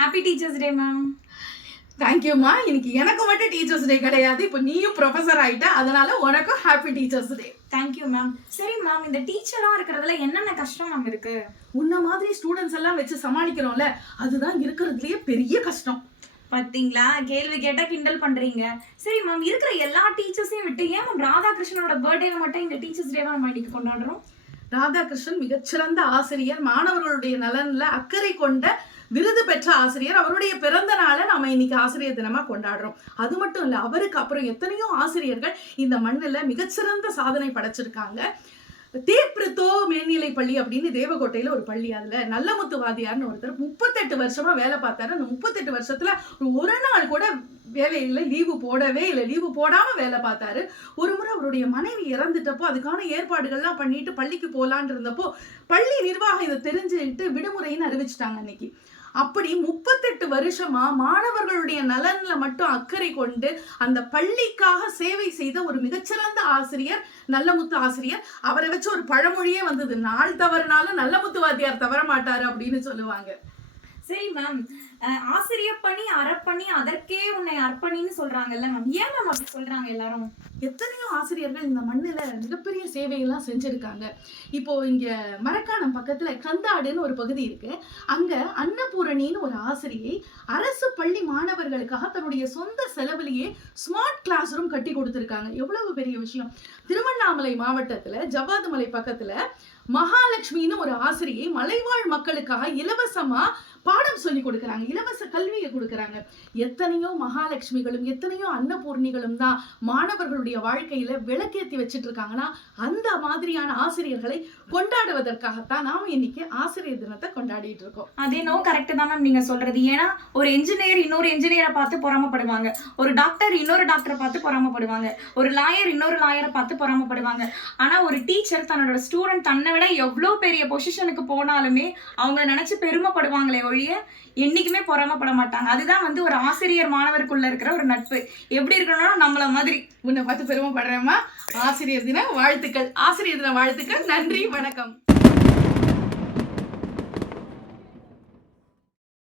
Happy teachers day ma'am. தேங்க்யூம்மா. இன்னைக்கு எனக்கு மட்டும் டீச்சர்ஸ் டே கிடையாது, இப்போ நீயும் ப்ரொஃபஸர் ஆயிட்ட, அதனால உனக்கும் happy teachers day. Thank you ma'am. சரி மேம், இந்த டீச்சராக இருக்கிறதுல என்னென்ன கஷ்டம் மேம் இருக்கு? உன்ன மாதிரி ஸ்டூடெண்ட்ஸ் எல்லாம் வச்சு சமாளிக்கிறோம்ல, அதுதான் இருக்கிறதுலயே பெரிய கஷ்டம். பார்த்தீங்களா, கேள்வி கேட்டால் கிண்டல் பண்ணுறீங்க. சரி மேம், இருக்கிற எல்லா டீச்சர்ஸையும் விட்டு ஏன் மேம் ராதாகிருஷ்ணனோட பர்த்டேவை மட்டும் இந்த டீச்சர்ஸ் டேவை நம்ம இன்னைக்கு கொண்டாடுறோம்? ராதாகிருஷ்ணன் மிகச்சிறந்த ஆசிரியர், மாணவர்களுடைய நலன்ல அக்கறை கொண்ட விருது பெற்ற ஆசிரியர். அவருடைய பிறந்த நாளை நம்ம இன்னைக்கு ஆசிரியர் தினமா கொண்டாடுறோம். அது மட்டும் இல்ல, அவருக்கு அப்புறம் எத்தனையோ ஆசிரியர்கள் இந்த மண்ணுல மிகச்சிறந்த சாதனை படைச்சிருக்காங்க. தேப்ரித்தோ மேல்நிலை பள்ளி அப்படின்னு தேவகோட்டையில ஒரு பள்ளி, அதுல நல்லமுத்து வாதியார்னு ஒருத்தர் 38 வருஷமா வேலை பார்த்தாரு. அந்த 38 வருஷத்துல ஒரு நாள் கூட வேலையில லீவு போடவே இல்லை, லீவு போடாம வேலை பார்த்தாரு. ஒரு முறை அவருடைய மனைவி இறந்துட்டப்போ அதுக்கான ஏற்பாடுகள்லாம் பண்ணிட்டு பள்ளிக்கு போலான் இருந்தப்போ பள்ளி நிர்வாகம் இதை தெரிஞ்சுட்டு விடுமுறைன்னு அறிவிச்சிட்டாங்க அன்னைக்கு. அப்படி 38 வருஷமா மாணவர்களுடைய நலன்ல மட்டும் அக்கறை கொண்டு அந்த பள்ளிக்காக சேவை செய்த ஒரு மிகச்சிறந்த ஆசிரியர் நல்லமுத்து ஆசிரியர். அவரை வச்சு ஒரு பழமொழியே வந்தது, நாள் தவறுனாலும் நல்லமுத்து வாத்தியார் தவற மாட்டாரு அப்படின்னு சொல்லுவாங்க. சரி மேம், ஆசிரியர் பணி அறப்பணி அதற்கே உன்னை அர்ப்பணின்னு சொல்றாங்கல்ல மேம், ஏன் மேம் அப்படி சொல்றாங்க எல்லாரும்? எத்தனையோ ஆசிரியர்கள் இந்த மண்ணுல மிகப்பெரிய சேவையெல்லாம் செஞ்சிருக்காங்க. இப்போ இங்க மரக்காணம் பக்கத்துல கந்தாடுன்னு ஒரு பகுதி இருக்கு. அங்க அன்னபூரணின்னு ஒரு ஆசிரியை அரசு பள்ளி மாணவர்களுக்காக தன்னுடைய சொந்த செலவுலயே ஸ்மார்ட் கிளாஸ் ரூம் கட்டி கொடுத்திருக்காங்க. எவ்வளவு பெரிய விஷயம். திருவண்ணாமலை மாவட்டத்துல ஜவ்வாதுமலை பக்கத்துல மகாலட்சுமின்னு ஒரு ஆசிரியை மலைவாழ் மக்களுக்காக இலவசமா பாடம் சொல்லி கொடுக்கறாங்க, இலவச கல்வியை கொடுக்கறாங்க. எத்தனையோ மகாலட்சுமிகளும் எத்தனையோ அன்னபூர்ணிகளும் தான் மாணவர்களுடைய வாழ்க்கையில விளக்கேற்றி வச்சிட்டு இருக்காங்கன்னா அந்த மாதிரியான ஆசிரியர்களை கொண்டாடுவதற்காகத்தான் நாம இன்னைக்கு ஆசிரியர் தினத்தை கொண்டாடிட்டு இருக்கோம். அதே நோ கரெக்ட் தான் மேம் நீங்க சொல்றது. ஏன்னா ஒரு என்ஜினியர் இன்னொரு என்ஜினியரை பார்த்து பொறாமப்படுவாங்க, ஒரு டாக்டர் இன்னொரு டாக்டரை பார்த்து பொறாமப்படுவாங்க, ஒரு லாயர் இன்னொரு லாயரை பார்த்து பொறாமப்படுவாங்க. ஆனா ஒரு டீச்சர் தன்னோட ஸ்டூடெண்ட் தன்னை விட எவ்வளோ பெரிய பொசிஷனுக்கு போனாலுமே அவங்க நினைச்சு பெருமைப்படுவாங்களே ஒழிய என்னைக்குமே பொறாமப்பட மாட்டாங்க. அதுதான் வந்து ஒரு ஆசிரியர் மாணவருக்குள்ள இருக்கிற ஒரு நட்பு. எப்படி இருக்கணும்னா நம்மள மாதிரி. உன்னை பார்த்து பெருமைப்படுறேம்மா. ஆசிரியர் தின வாழ்த்துக்கள். ஆசிரியர் தின வாழ்த்துக்கள். நன்றி, வணக்கம்.